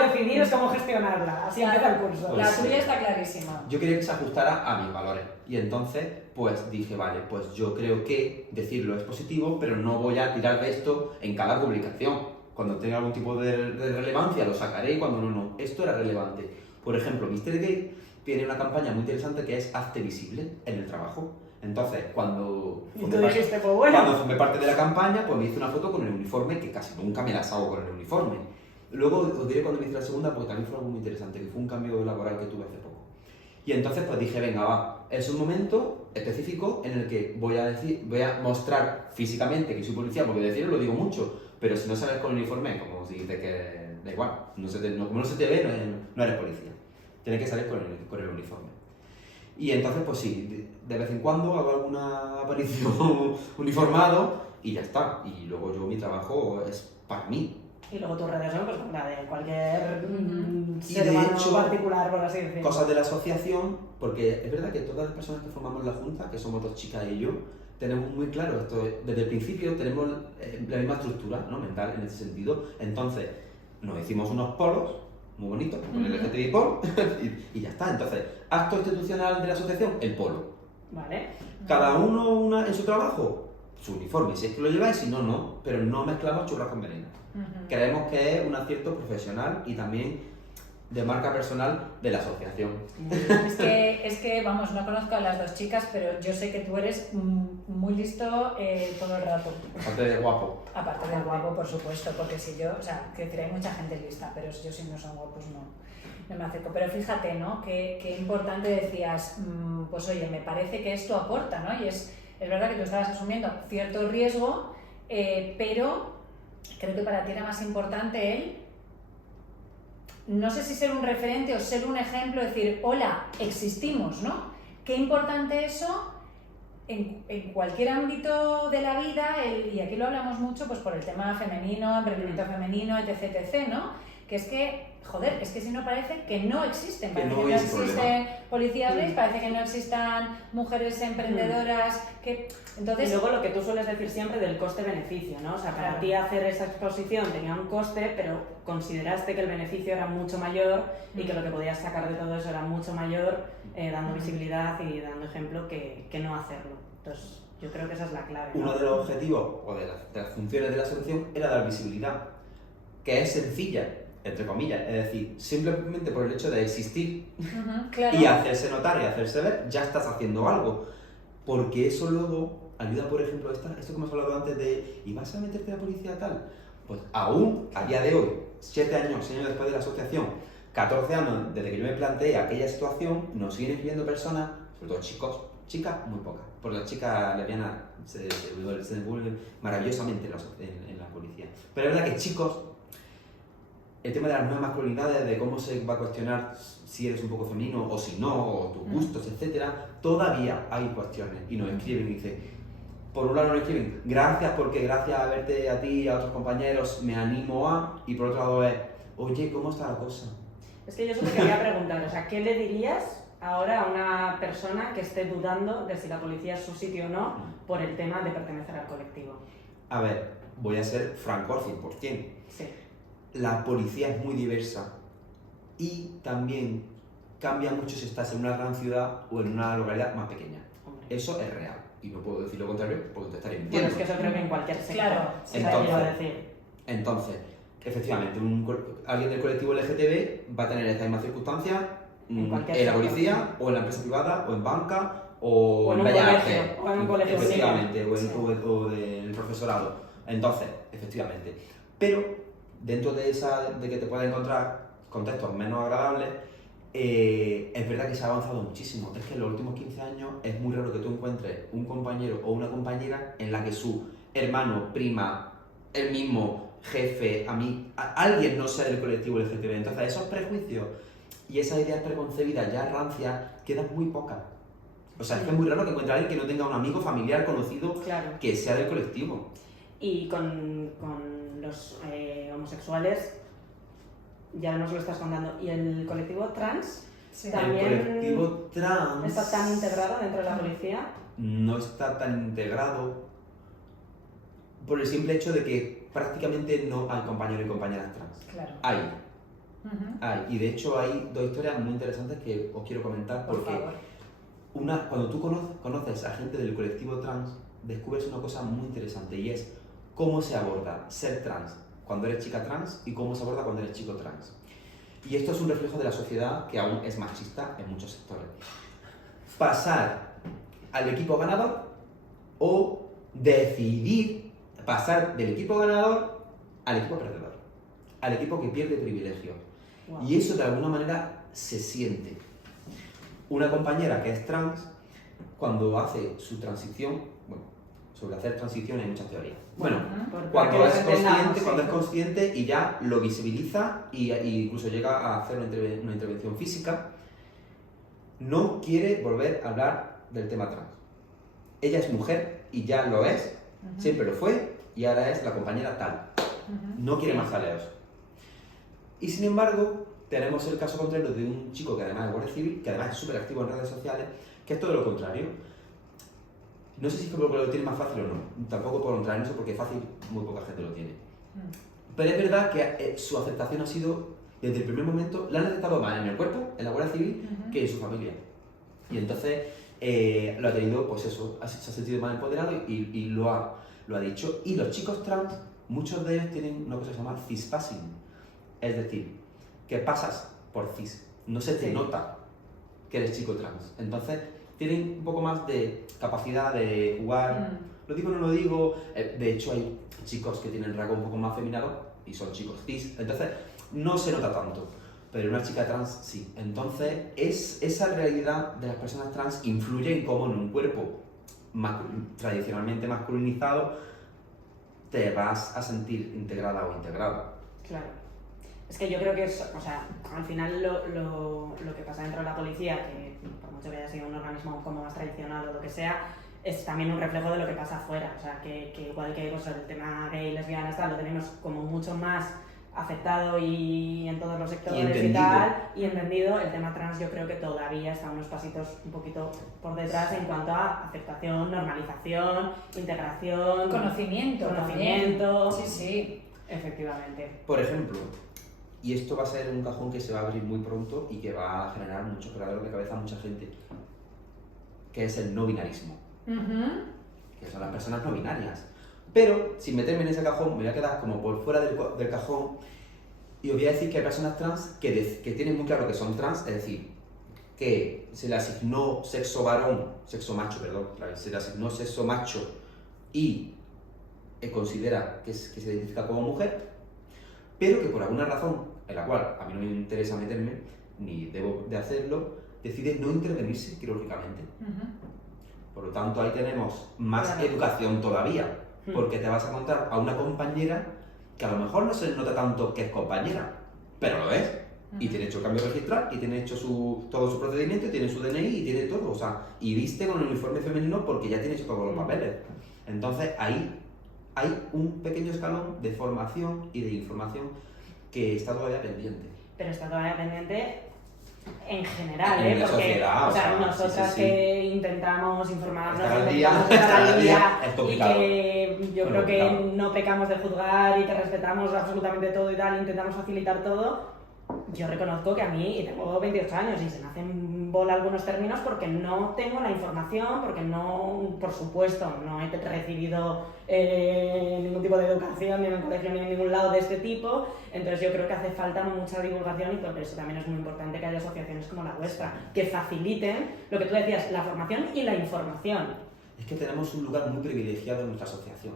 definir es cómo gestionarla. Así empieza el curso. La tuya está clarísima. Yo quería que se ajustara a mis valores. Y entonces, pues dije, vale, pues yo creo que decirlo es positivo, pero no voy a tirar de esto en cada publicación. Cuando tenga algún tipo de relevancia lo sacaré y cuando no. Esto era relevante. Por ejemplo, Mr. Gay tiene una campaña muy interesante que es Hazte visible en el trabajo. Entonces, cuando formé parte de la campaña, pues me hice una foto con el uniforme, que casi nunca me las hago con el uniforme. Luego os diré cuando me hice la segunda, porque también fue algo muy interesante, que fue un cambio laboral que tuve hace poco. Y entonces pues dije, venga, va, es un momento específico en el que voy a mostrar físicamente que soy policía, porque decirlo lo digo mucho, pero si no sales con el uniforme, como si dices que da igual, como no se te ve, no eres policía. Tienes que salir con el uniforme. Y entonces, pues sí, de vez en cuando hago alguna aparición uniformado y ya está. Y luego mi trabajo es para mí. Y luego tus redes son pues la de cualquier ser humano particular, por así decirlo. Cosas de la asociación, porque es verdad que todas las personas que formamos la Junta, que somos 2 chicas y yo, tenemos muy claro esto. Desde el principio tenemos la misma estructura, ¿no?, mental en ese sentido. Entonces, nos hicimos unos polos muy bonitos, con el LGTBI polo, y ya está. Entonces, acto institucional de la asociación, el polo. Vale. Cada uno en su trabajo, su uniforme, si es que lo lleváis, si no, no, pero no mezclamos churras con veneno. Creemos que es un acierto profesional y también de marca personal de la asociación. Es que, vamos, no conozco a las 2 chicas, pero yo sé que tú eres muy listo todo el rato. Aparte de guapo. Aparte de guapo, por supuesto, porque si yo, o sea, que hay mucha gente lista, pero yo si no son guapos no me acerco. Pero fíjate, ¿no? Qué importante decías, pues oye, me parece que esto aporta, ¿no? Y es verdad que tú estabas asumiendo cierto riesgo, pero creo que para ti era más importante no sé si ser un referente o ser un ejemplo, decir, hola, existimos, ¿no? Qué importante eso en cualquier ámbito de la vida, y aquí lo hablamos mucho pues por el tema femenino, emprendimiento femenino, etc, etc, ¿no? Que es que, joder, es que si no parece que no existen, parece que no existen policías gays, parece que no existan mujeres emprendedoras, que... Entonces... Y luego lo que tú sueles decir siempre del coste-beneficio, ¿no? O sea, para ti hacer esa exposición tenía un coste, pero consideraste que el beneficio era mucho mayor y que lo que podías sacar de todo eso era mucho mayor, dando visibilidad y dando ejemplo que no hacerlo. Entonces, yo creo que esa es la clave, ¿no? Uno de los objetivos o de las funciones de la asociación era dar visibilidad, que es sencilla, entre comillas, es decir, simplemente por el hecho de existir claro. y hacerse notar y hacerse ver, ya estás haciendo algo, porque eso luego ayuda, por ejemplo, esto que hemos hablado antes de ¿y vas a meterte a la policía tal? Pues aún, a día de hoy, 6 años después de la asociación, 14 años desde que yo me planteé aquella situación, nos siguen escribiendo personas, sobre todo chicos, chicas muy pocas, porque las chicas lesbianas se desenvuelven maravillosamente en la policía, pero es verdad que chicos, el tema de las nuevas masculinidades, de cómo se va a cuestionar si eres un poco femenino o si no, o tus gustos, etcétera, todavía hay cuestiones y nos escriben y dicen, por un lado nos escriben, gracias porque gracias a verte a ti y a otros compañeros me animo a, y por otro lado es, oye, ¿cómo está la cosa? Es que yo solo quería preguntar, o sea, ¿qué le dirías ahora a una persona que esté dudando de si la policía es su sitio o no por el tema de pertenecer al colectivo? A ver, voy a ser franco al 100%. Sí. La policía es muy diversa y también cambia mucho si estás en una gran ciudad o en una localidad más pequeña. Hombre. Eso es real y no puedo decir lo contrario porque te estaría mintiendo. Bueno, es que eso creo que en cualquier sector. Claro, Entonces, efectivamente, alguien del colectivo LGTB va a tener estas mismas circunstancias en la policía o en la empresa privada o en banca o en un colegio, o en un colegio. Efectivamente, o del profesorado. Entonces, efectivamente. Pero dentro de que te puedas encontrar contextos menos agradables, es verdad que se ha avanzado muchísimo. Es que en los últimos 15 años es muy raro que tú encuentres un compañero o una compañera en la que su hermano, prima, el mismo jefe, alguien no sea del colectivo LGTB. Entonces esos prejuicios y esas ideas preconcebidas ya rancias quedan muy pocas. O sea, es que es muy raro que encuentre a alguien que no tenga un amigo, familiar, conocido, que sea del colectivo. Y con los homosexuales, ya nos lo estás contando. ¿Y el colectivo trans? Sí. También el colectivo trans está tan integrado dentro de la policía. No está tan integrado por el simple hecho de que prácticamente no hay compañeros y compañeras trans. Claro. Hay. Y de hecho hay dos historias muy interesantes que os quiero comentar porque cuando tú conoces a gente del colectivo trans, descubres una cosa muy interesante y es cómo se aborda ser trans cuando eres chica trans y cómo se aborda cuando eres chico trans. Y esto es un reflejo de la sociedad que aún es machista en muchos sectores. Pasar al equipo ganador o decidir pasar del equipo ganador al equipo perdedor, al equipo que pierde privilegios. Wow. Y eso de alguna manera se siente. Una compañera que es trans, cuando hace su transición, sobre hacer transición hay muchas teorías. Cuando es consciente y ya lo visibiliza y incluso llega a hacer una intervención física, no quiere volver a hablar del tema trans. Ella es mujer y ya lo es, siempre lo fue y ahora es la compañera tal. No quiere más jaleos. Y sin embargo, tenemos el caso contrario de un chico que además es guardia civil, que además es súper activo en redes sociales, que es todo lo contrario. No sé si es porque lo tiene más fácil o no, tampoco por entrar en eso porque fácil muy poca gente lo tiene. Pero es verdad que su aceptación ha sido, desde el primer momento, la han aceptado más en el cuerpo, en la Guardia Civil, que en su familia. Y entonces lo ha tenido, pues eso, se ha sentido más empoderado y lo ha dicho. Y los chicos trans, muchos de ellos tienen una cosa que se llama cispassing, es decir, que pasas por cis, no se te nota que eres chico trans. Entonces tienen un poco más de capacidad de jugar, lo digo o no lo digo, de hecho hay chicos que tienen rasgos un poco más afeminados y son chicos cis, entonces no se nota tanto, pero una chica trans sí. Entonces esa realidad de las personas trans influye en cómo en un cuerpo tradicionalmente masculinizado te vas a sentir integrada o integrado. Claro. Es que yo creo que es, o sea, al final lo que pasa dentro de la policía, que por mucho que haya sido un organismo como más tradicional o lo que sea, es también un reflejo de lo que pasa afuera. O sea, que igual que pues, el tema gay, lesbianas, tal, lo tenemos como mucho más afectado y en todos los sectores y tal, y entendido. El tema trans yo creo que todavía está unos pasitos un poquito por detrás en cuanto a aceptación, normalización, integración, conocimiento. Sí, sí. Efectivamente. Por ejemplo, y esto va a ser un cajón que se va a abrir muy pronto y que va a generar mucho quebradero de cabeza a mucha gente, que es el no binarismo, que son las personas no binarias. Pero, sin meterme en ese cajón, me voy a quedar como por fuera del cajón y os voy a decir que hay personas trans que tienen muy claro que son trans, es decir, que se le asignó sexo macho y considera que se identifica como mujer, pero que por alguna razón, en la cual a mí no me interesa meterme, ni debo de hacerlo, decide no intervenirse quirúrgicamente. Por lo tanto, ahí tenemos más educación todavía, porque te vas a encontrar a una compañera que a lo mejor no se nota tanto que es compañera, pero lo es. Y tiene hecho el cambio registral, y tiene hecho todo su procedimiento, y tiene su DNI, y tiene todo, o sea, y viste con el uniforme femenino porque ya tiene hecho todos los papeles. Entonces, ahí hay un pequeño escalón de formación y de información que está todavía pendiente. Pero está todavía pendiente en general, en la porque sociedad, o sea, nosotras sí. que intentamos informarnos, estar al día es y complicado. que yo creo complicado. que no pecamos de juzgar y que respetamos absolutamente todo y tal, intentamos facilitar todo. Yo reconozco que a mí, y tengo 28 años y se me hacen bola algunos términos porque no tengo la información, porque no, por supuesto, no he recibido ningún tipo de educación ni en el colegio ni en ningún lado de este tipo. Entonces yo creo que hace falta mucha divulgación y por eso también es muy importante que haya asociaciones como la vuestra, que faciliten lo que tú decías, la formación y la información. Es que tenemos un lugar muy privilegiado en nuestra asociación,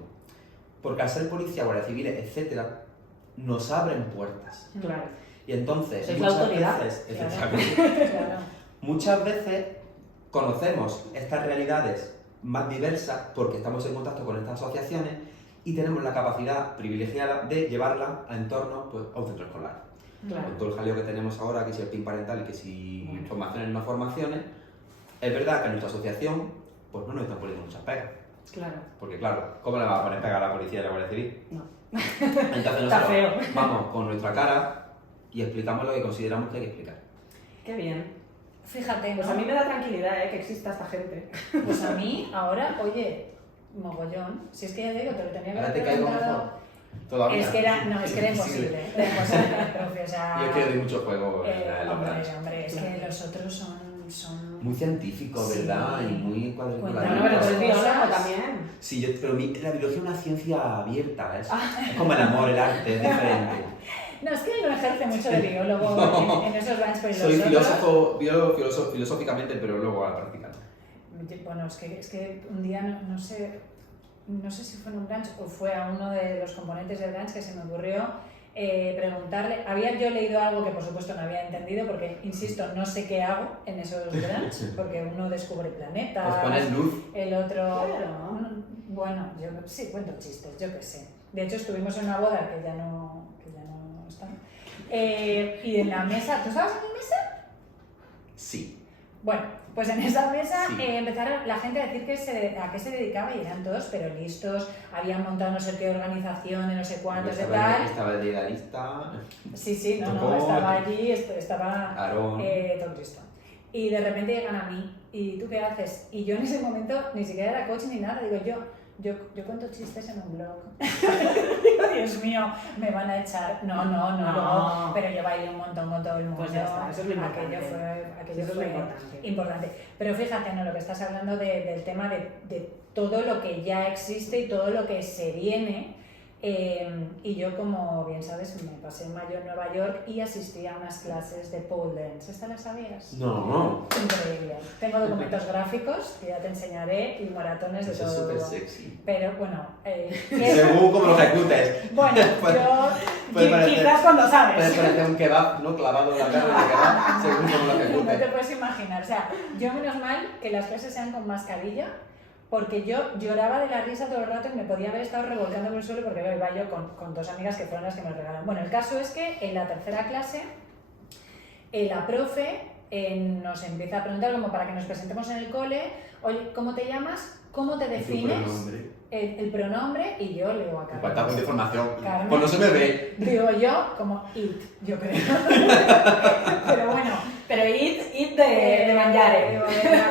porque al ser policía, guardia civiles, etcétera, nos abren puertas. Claro. Y entonces, Es muchas la autoridad. veces, Claro. efectivamente, Claro. muchas veces conocemos estas realidades más diversas porque estamos en contacto con estas asociaciones y tenemos la capacidad privilegiada de llevarlas a entornos, pues, a un centro escolar. Claro. Con todo el jaleo que tenemos ahora, que si el PIN parental y que si formaciones no formaciones, es verdad que a nuestra asociación pues no nos están poniendo muchas pegas. Claro. Porque claro, ¿cómo le va a poner pega a la policía y a la Guardia Civil? No. Entonces Está nosotros feo. vamos con nuestra cara y explicamos lo que consideramos que hay que explicar. Qué bien. Fíjate, ¿no? Pues a mí me da tranquilidad que exista esta gente. Pues a mí, ahora, oye, mogollón. Si es que ya te digo, te lo tenía que Ahora haber te caigo preguntado. mejor. Todavía. Es que era imposible. Era imposible, profe, o sea, Yo quiero de mucho juego en los hombre, branch. hombre, es que los otros son Muy científico, Sí. ¿verdad? Y muy Cuéntanos. cuadriculado. Bueno, pero tú eres biólogo Cosas. también. Sí, pero la biología es una ciencia abierta, es como el amor, el arte, es diferente. No, es que él no ejerce mucho de biólogo en esos branch, pero Soy los filósofo, filosóficamente, pero luego a la práctica. Bueno, es que un día, no sé si fue en un branch o fue a uno de los componentes del branch que se me ocurrió preguntarle. Había yo leído algo que por supuesto no había entendido porque, insisto, no sé qué hago en esos branch, porque uno descubre planetas, Pues pones luz. el otro... Claro. Bueno, yo sí cuento chistes, yo qué sé. De hecho, estuvimos en una boda que ya no está. Y en la mesa... ¿Tú estabas en mi mesa? Sí. Bueno, pues en esa mesa Sí. empezaron la gente a decir a qué se dedicaba y eran todos pero listos, habían montado no sé qué organización de no sé cuántos de tal. Estaba de idealista. Sí, no, Tocó, estaba allí, estaba Aarón. todo Cristo. Y de repente llegan a mí, ¿y tú qué haces? Y yo en ese momento ni siquiera era coach ni nada, digo yo cuento chistes en un blog. Digo, Dios mío, me van a echar. No, pero yo bailé un montón con todo el mundo. Pues ya está, eso es lo importante. Aquello Eso es fue lo importante. importante. Pero fíjate, ¿no? Lo que estás hablando del tema de todo lo que ya existe y todo lo que se viene. Y yo, como bien sabes, me pasé en mayo en Nueva York y asistí a unas clases de pole dance. ¿Esta la sabías? No. Increíble. Tengo documentos gráficos que ya te enseñaré y maratones de Eso es todo. súper sexy. Pero bueno, Según como lo ejecutes. bueno, Puede- yo puede parecer- Quizás cuando sabes. Puede parecer un kebab, ¿no? Clavado en la carne de kebab, según como lo no te ejecutes. puedes imaginar. O sea, yo menos mal que las clases sean con mascarilla, porque yo lloraba de la risa todo el rato y me podía haber estado revolcando por el suelo porque iba yo con dos amigas que fueron las que me regalaron. Bueno, el caso es que en la tercera clase la profe nos empieza a preguntar como para que nos presentemos en el cole, oye, ¿cómo te llamas? ¿Cómo te defines? El pronombre, y yo le digo a Carmen. Falta de información. Carmen, Pues no se me ve. Digo yo como it, yo creo. Pero bueno. Pero it de mangiare.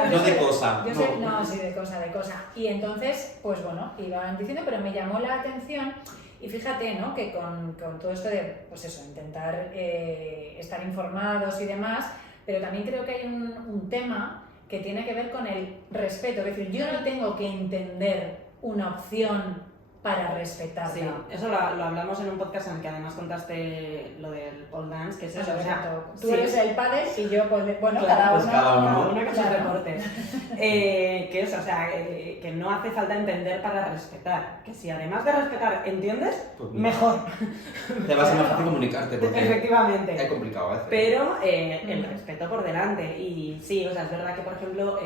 No de cosa. Yo sé, no, sí, de cosa. Y entonces, pues bueno, iban diciendo, pero me llamó la atención. Y fíjate, ¿no? Que con todo esto de, pues eso, intentar estar informados y demás, pero también creo que hay un tema que tiene que ver con el respeto. Es decir, yo no tengo que entender una opción para respetarla. Sí, eso lo hablamos en un podcast en el que además contaste lo del pole dance, que es eso. Tú eres el pádel y yo, pues, bueno, claro, cada uno con sus deportes. Que eso, que no hace falta entender para respetar. Que si además de respetar entiendes, pues mejor. Te va a ser más fácil comunicarte porque efectivamente. es complicado a veces. Pero el respeto por delante. Y sí, es verdad que, por ejemplo,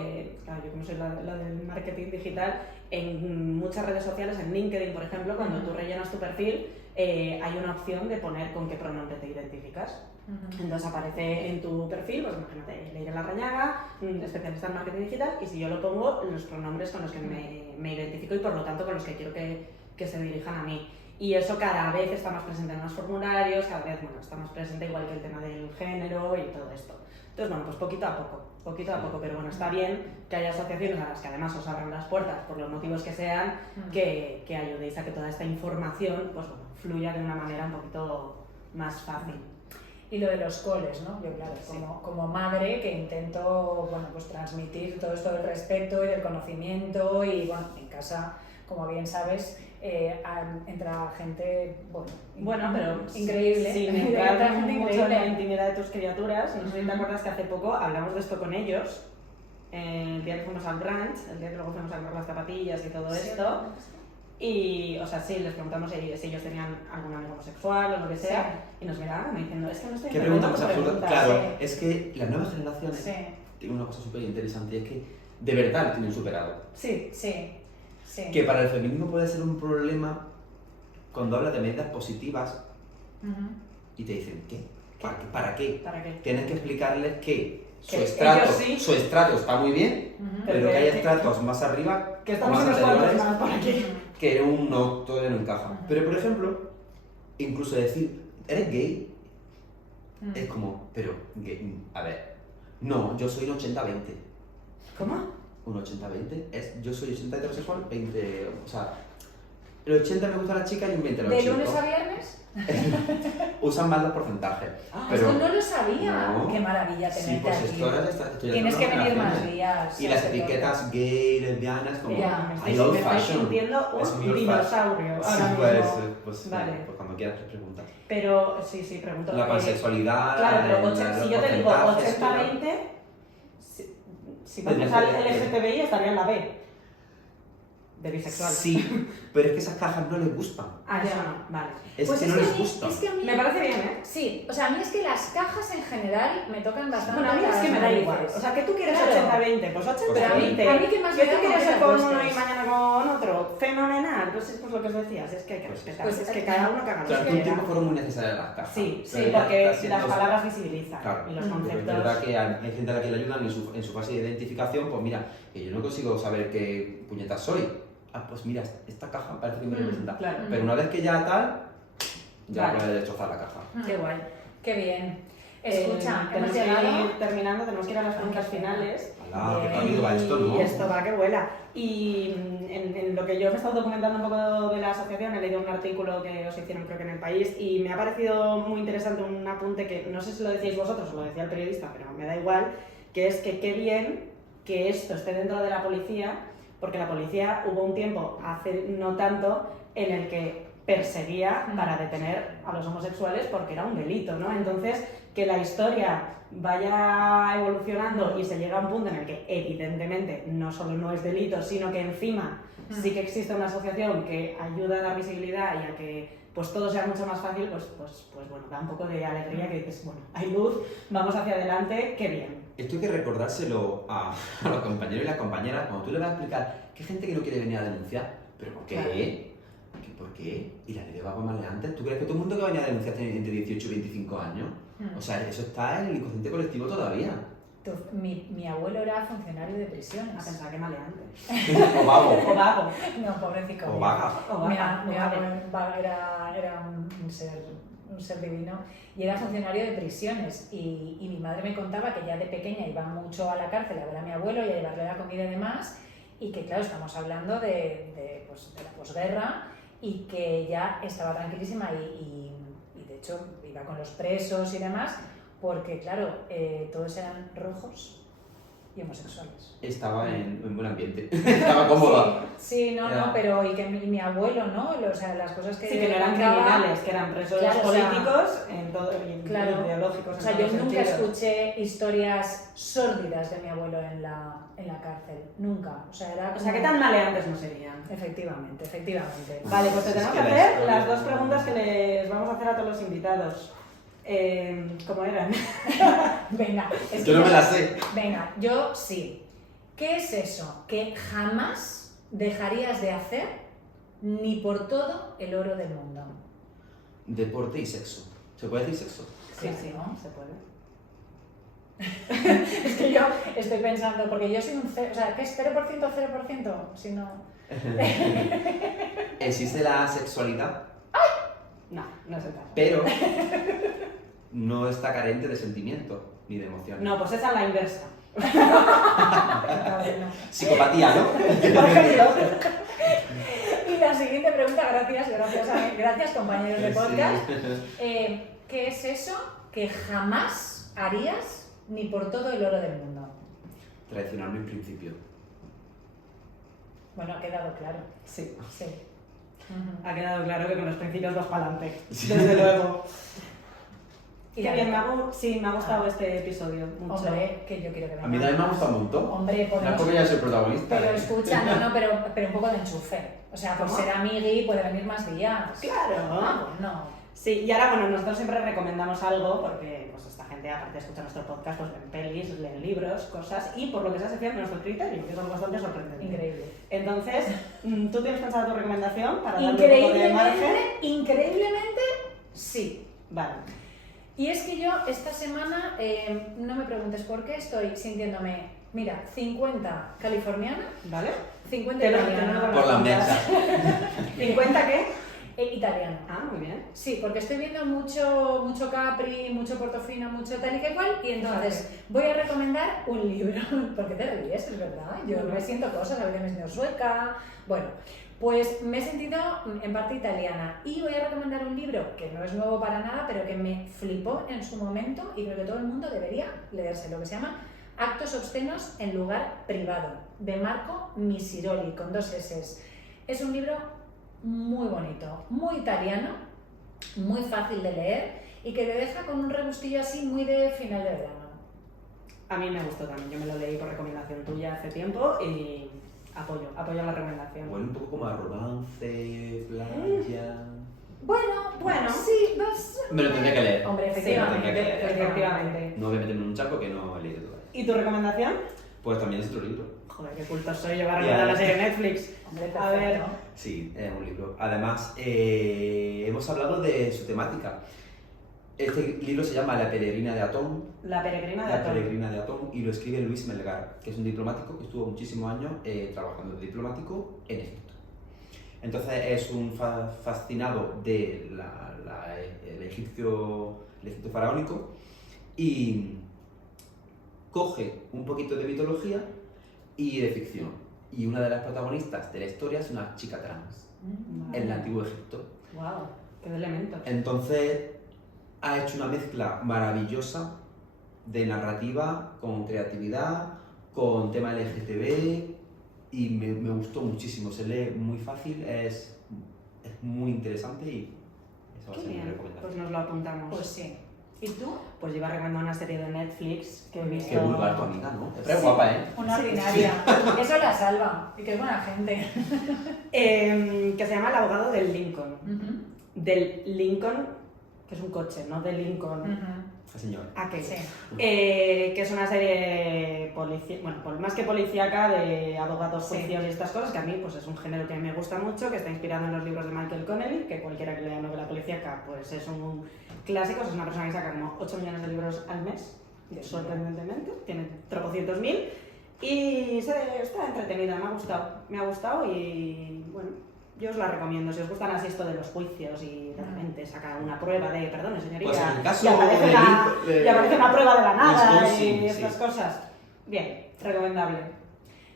claro, yo como soy la del marketing digital, en muchas redes sociales, en LinkedIn, por ejemplo, cuando tú rellenas tu perfil, hay una opción de poner con qué pronombre te identificas. Entonces aparece en tu perfil, pues imagínate, Leire Larrañaga, especialista en marketing digital, y si yo lo pongo, los pronombres con los que me identifico y por lo tanto con los que quiero que se dirijan a mí. Y eso cada vez está más presente en los formularios, cada vez está más presente igual que el tema del género y todo esto. Entonces, bueno, pues poquito a poco, pero bueno, está bien que haya asociaciones a las que además os abran las puertas, por los motivos que sean, que ayudéis a que toda esta información, pues bueno, fluya de una manera un poquito más fácil. Y lo de los coles, ¿no? Yo, claro, como madre que intento, bueno, pues transmitir todo esto del respeto y del conocimiento y, bueno, en casa, como bien sabes, entra gente, bueno, pero increíble. Sí, entra mucho en la intimidad de tus criaturas. No sé si te acuerdas que hace poco hablamos de esto con ellos, el día que fuimos al brunch, el día que luego fuimos a comprar las zapatillas y todo esto. Y, o sea, sí, les preguntamos si ellos tenían algún amigo homosexual o lo que sea, y nos miraban diciendo, es que no estoy ¿Qué pregunta más absurda? Claro, sí. Es que las nuevas generaciones tienen una cosa súper interesante, y es que de verdad lo tienen superado. Sí. Que para el feminismo puede ser un problema cuando habla de medidas positivas y te dicen, ¿qué? ¿Para qué? Tienes que explicarles que su estrato está muy bien, pero que hay estratos más arriba, que estamos más unos anteriores, más por aquí, que todavía no encaja. Pero por ejemplo, incluso decir, ¿eres gay? Es como, pero, gay, a ver, no, yo soy un 80-20. ¿Cómo? Un 80-20 es, yo soy 80 heterosexual, 20, o sea, el 80 me gusta la chica y un 20 los chicos. ¿De lunes a viernes? Usan más los porcentajes. Pero esto no lo sabía. No. Qué maravilla tenerte Sí, pues aquí. Tienes que venir más días. Y las etiquetas gay, lesbianas, como hay old fashion. Sintiendo un dinosaurio. Sí, pues vale. Pues cuando quieras te preguntas. Pero sí, pregunto. La pansexualidad. Claro, pero si yo te digo 80-20, si pones al LGTBI estaría en la B. De bisexual. Sí, pero es que esas cajas no les gustan. Eso no, vale. Es que no les gustan. Me parece bien, ¿eh? Sí, o sea, a mí es que las cajas en general me tocan bastante. Bueno, a mí es que me da igual. O sea, que tú quieres 80-20, pues 80-20. Pero a mí que más que tú quieres ser con uno y mañana con otro, fenomenal. Pues lo que os decías, es que hay que respetar. Pues es que cada uno caga lo que durante un tiempo fueron muy necesarias las cajas. Sí, porque las palabras visibilizan y los conceptos. Es verdad que hay gente a la que le ayudan en su fase de identificación, pues mira, que yo no consigo saber qué puñetas soy. Pues mira, esta caja parece que me representa. Claro. Pero una vez que ya tal, ya Vale. puedes destrozar la caja. Qué guay. Qué bien. Escucha, tenemos que llegado. ir terminando, tenemos que ir a las preguntas finales. Alá, qué rápido va esto, ¿no? Y esto va que vuela. Y en lo que yo me he estado documentando un poco de la asociación, he leído un artículo que os hicieron creo que en El País y me ha parecido muy interesante un apunte que no sé si lo decíais vosotros o lo decía el periodista, pero me da igual, que es que qué bien que esto esté dentro de la policía, porque la policía hubo un tiempo, hace no tanto, en el que perseguía para detener a los homosexuales porque era un delito, ¿no? Entonces, que la historia vaya evolucionando y se llega a un punto en el que evidentemente no solo no es delito, sino que encima sí que existe una asociación que ayuda a dar visibilidad y a que pues todo sea mucho más fácil, pues bueno, da un poco de alegría que dices, bueno, hay luz, vamos hacia adelante, qué bien. Esto hay que recordárselo a los compañeros y las compañeras cuando tú le vas a explicar que hay gente que no quiere venir a denunciar. ¿Pero por qué? Claro. ¿Por qué? ¿Y la ley de vagos maleantes? ¿Tú crees que todo el mundo que va a venir a denunciar tiene entre 18 y 25 años? O sea, eso está en el inconsciente colectivo todavía. Mi abuelo era funcionario de prisiones. A pensar que maleante. O vago. O vago. No, pobrecito. O vaga. Mi abuelo era un ser divino y era funcionario de prisiones. Y mi madre me contaba que ya de pequeña iba mucho a la cárcel a ver a mi abuelo y a llevarle la comida y demás. Y que, claro, estamos hablando de la posguerra y que ya estaba tranquilísima y de hecho iba con los presos y demás. Porque, claro, todos eran rojos y homosexuales. Estaba en buen ambiente, estaba cómoda. Sí, no, pero y que mi abuelo, ¿no? O sea, las cosas que... Sí, que no eran criminales, que eran presos políticos, en todo, ideológicos. O sea, yo nunca escuché historias sórdidas de mi abuelo en la cárcel, nunca. O sea, ¿qué tan maleantes no serían? Efectivamente. Vale, pues te tenemos que hacer las dos preguntas que les vamos a hacer a todos los invitados. ¿Cómo eran? Venga. Yo no me las sé. Venga, yo sí. ¿Qué es eso que jamás dejarías de hacer ni por todo el oro del mundo? Deporte y sexo. ¿Se puede decir sexo? Sí, ¿no? Se puede. Es que yo estoy pensando, porque yo soy un 0%, o sea, ¿qué es 0%? Si no... ¿Existe la sexualidad? No es el caso. Pero no está carente de sentimiento ni de emociones. No, pues esa es la inversa. Psicopatía, ¿no? Por ejemplo. Y la siguiente pregunta, gracias compañeros de podcast. Sí. ¿Qué es eso que jamás harías ni por todo el oro del mundo? Traicionar mi principio. Bueno, ha quedado claro. Sí. Uh-huh. Ha quedado claro que con los principios vas para adelante. Sí. Desde luego. Y Qué bien, me ha gustado este episodio mucho. Hombre, que yo quiero que venga. A mí también me ha gustado un montón. Hombre, No es porque ya soy protagonista. Pero escucha, pero un poco de enchufe. O sea, por ¿Cómo? ser amigui puede venir más días. Claro. No. Sí, y ahora, bueno, nosotros siempre recomendamos algo porque pues esta gente, aparte de escuchar nuestro podcast, pues ven pelis, leen libros, cosas, y por lo que sea se fían de nuestro criterio, que es algo bastante sorprendente. Increíble. Entonces, ¿tú tienes pensado tu recomendación para darle un poco de margen? Increíblemente, sí. Vale. Y es que yo esta semana, no me preguntes por qué, estoy sintiéndome, mira, 50 californiana, ¿Vale? 50 Te lo- italiana. Por las mesas. ¿50 qué? Italiano. Ah, muy bien. Sí, porque estoy viendo mucho Capri, mucho Portofino, mucho tal y que cual, y entonces voy a recomendar un libro, porque te ríes, es verdad, yo me siento cosas, a veces me siento sueca, bueno, pues me he sentido en parte italiana y voy a recomendar un libro que no es nuevo para nada, pero que me flipó en su momento y creo que todo el mundo debería leerse, lo que se llama Actos obscenos en lugar privado, de Marco Misiroli, con 2 S. Es un libro muy bonito, muy italiano, muy fácil de leer y que te deja con un regustillo así muy de final de verano. A mí me gustó también, yo me lo leí por recomendación tuya hace tiempo y apoyo la recomendación. Bueno, un poco como a romance, playa... Bueno. Sí, pues... Me lo tendría que leer. Hombre, Sí, lo tendría que leer. efectivamente. No voy a meterme en un charco que no he leído todavía. ¿Y tu recomendación? Pues también es otro libro. Joder, qué culto soy, yo voy a recomendar la serie de Netflix. Hombre, A ver. perfecto. Sí, es un libro. Además, hemos hablado de su temática. Este libro se llama La peregrina de Atón. La peregrina de La Atón. peregrina de Atón, y lo escribe Luis Melgar, que es un diplomático que estuvo muchísimos años trabajando de diplomático en Egipto. Entonces es un fascinado de el Egipto faraónico y coge un poquito de mitología y de ficción. Y una de las protagonistas de la historia es una chica trans en el antiguo Egipto. Wow, qué elementos. Entonces ha hecho una mezcla maravillosa de narrativa con creatividad, con tema LGTB, y me gustó muchísimo. Se lee muy fácil, es muy interesante y esa va a Qué ser mi bien, recomendación. pues nos lo apuntamos. Pues sí. ¿Y tú? Pues yo iba a recomendar una serie de Netflix que he visto. Qué vulgar tu amiga, ¿no? Es re guapa, ¿eh? Una ordinaria. Eso la salva. Y que es buena gente. Que se llama El abogado del Lincoln. Uh-huh. Del Lincoln, que es un coche, no del Lincoln. Sí, señor. Aquel. Sí. Que es una serie más que policíaca, de abogados, Sí. juicios y estas cosas, que a mí pues es un género que me gusta mucho, que está inspirado en los libros de Michael Connelly, que cualquiera que lea novela policíaca pues es un clásico, es una persona que saca como 8 millones de libros al mes, sorprendentemente, tiene tropocientos mil y está entretenida, me ha gustado y bueno, yo os la recomiendo. Si os gustan así esto de los juicios y de repente saca una prueba de, perdone señoría, Pues en el caso y aparece una prueba de la nada sí, y estas cosas, bien, recomendable.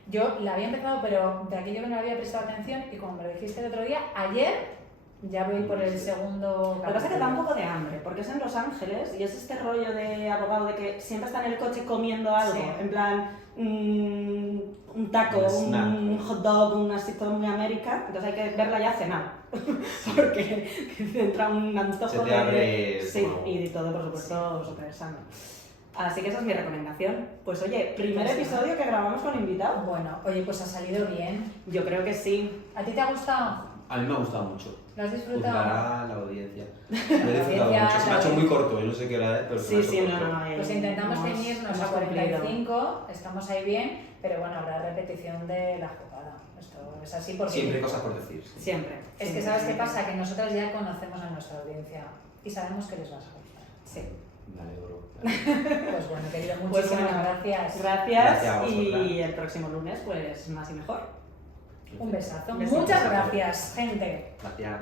Yo la había empezado, pero de aquello que no le había prestado atención y como me lo dijiste el otro día, ayer ya voy por el segundo Lo que pasa es que capítulo. da un poco de hambre, porque es en Los Ángeles y es este rollo de abogado de que siempre está en el coche comiendo algo, Sí. en plan un taco, Un snack. un hot dog, un así todo muy América, entonces hay que verla ya cenado, porque entra un antojo Se te abre el Sí, estómago. y todo por supuesto súper sano. Así que esa es mi recomendación. Pues oye, primer Pues sí. episodio que grabamos con invitado. Bueno, oye, pues ha salido bien. Yo creo que sí. ¿A ti te ha gustado? A mí me ha gustado mucho. ¿Lo has disfrutado? Juzgará la audiencia. Lo he disfrutado audiencia, mucho. Se me ha hecho muy corto, no sé qué hora es, pero se me ha Sí, hecho sí, corto. no. Pues intentamos ceñirnos a cumplido. 45, estamos ahí bien, pero bueno, habrá repetición de la jugada. Esto es así porque... Siempre hay cosas por decir. Siempre. Es que ¿sabes qué pasa? Que nosotras ya conocemos a nuestra audiencia y sabemos que les vas a gustar. Sí. Vale, bro. Pues bueno, querido, Pues muchísimas bueno, gracias. Gracias a vosotras. y el próximo lunes pues más y mejor. Un besazo. Besitos. Muchas gracias, gente. Gracias.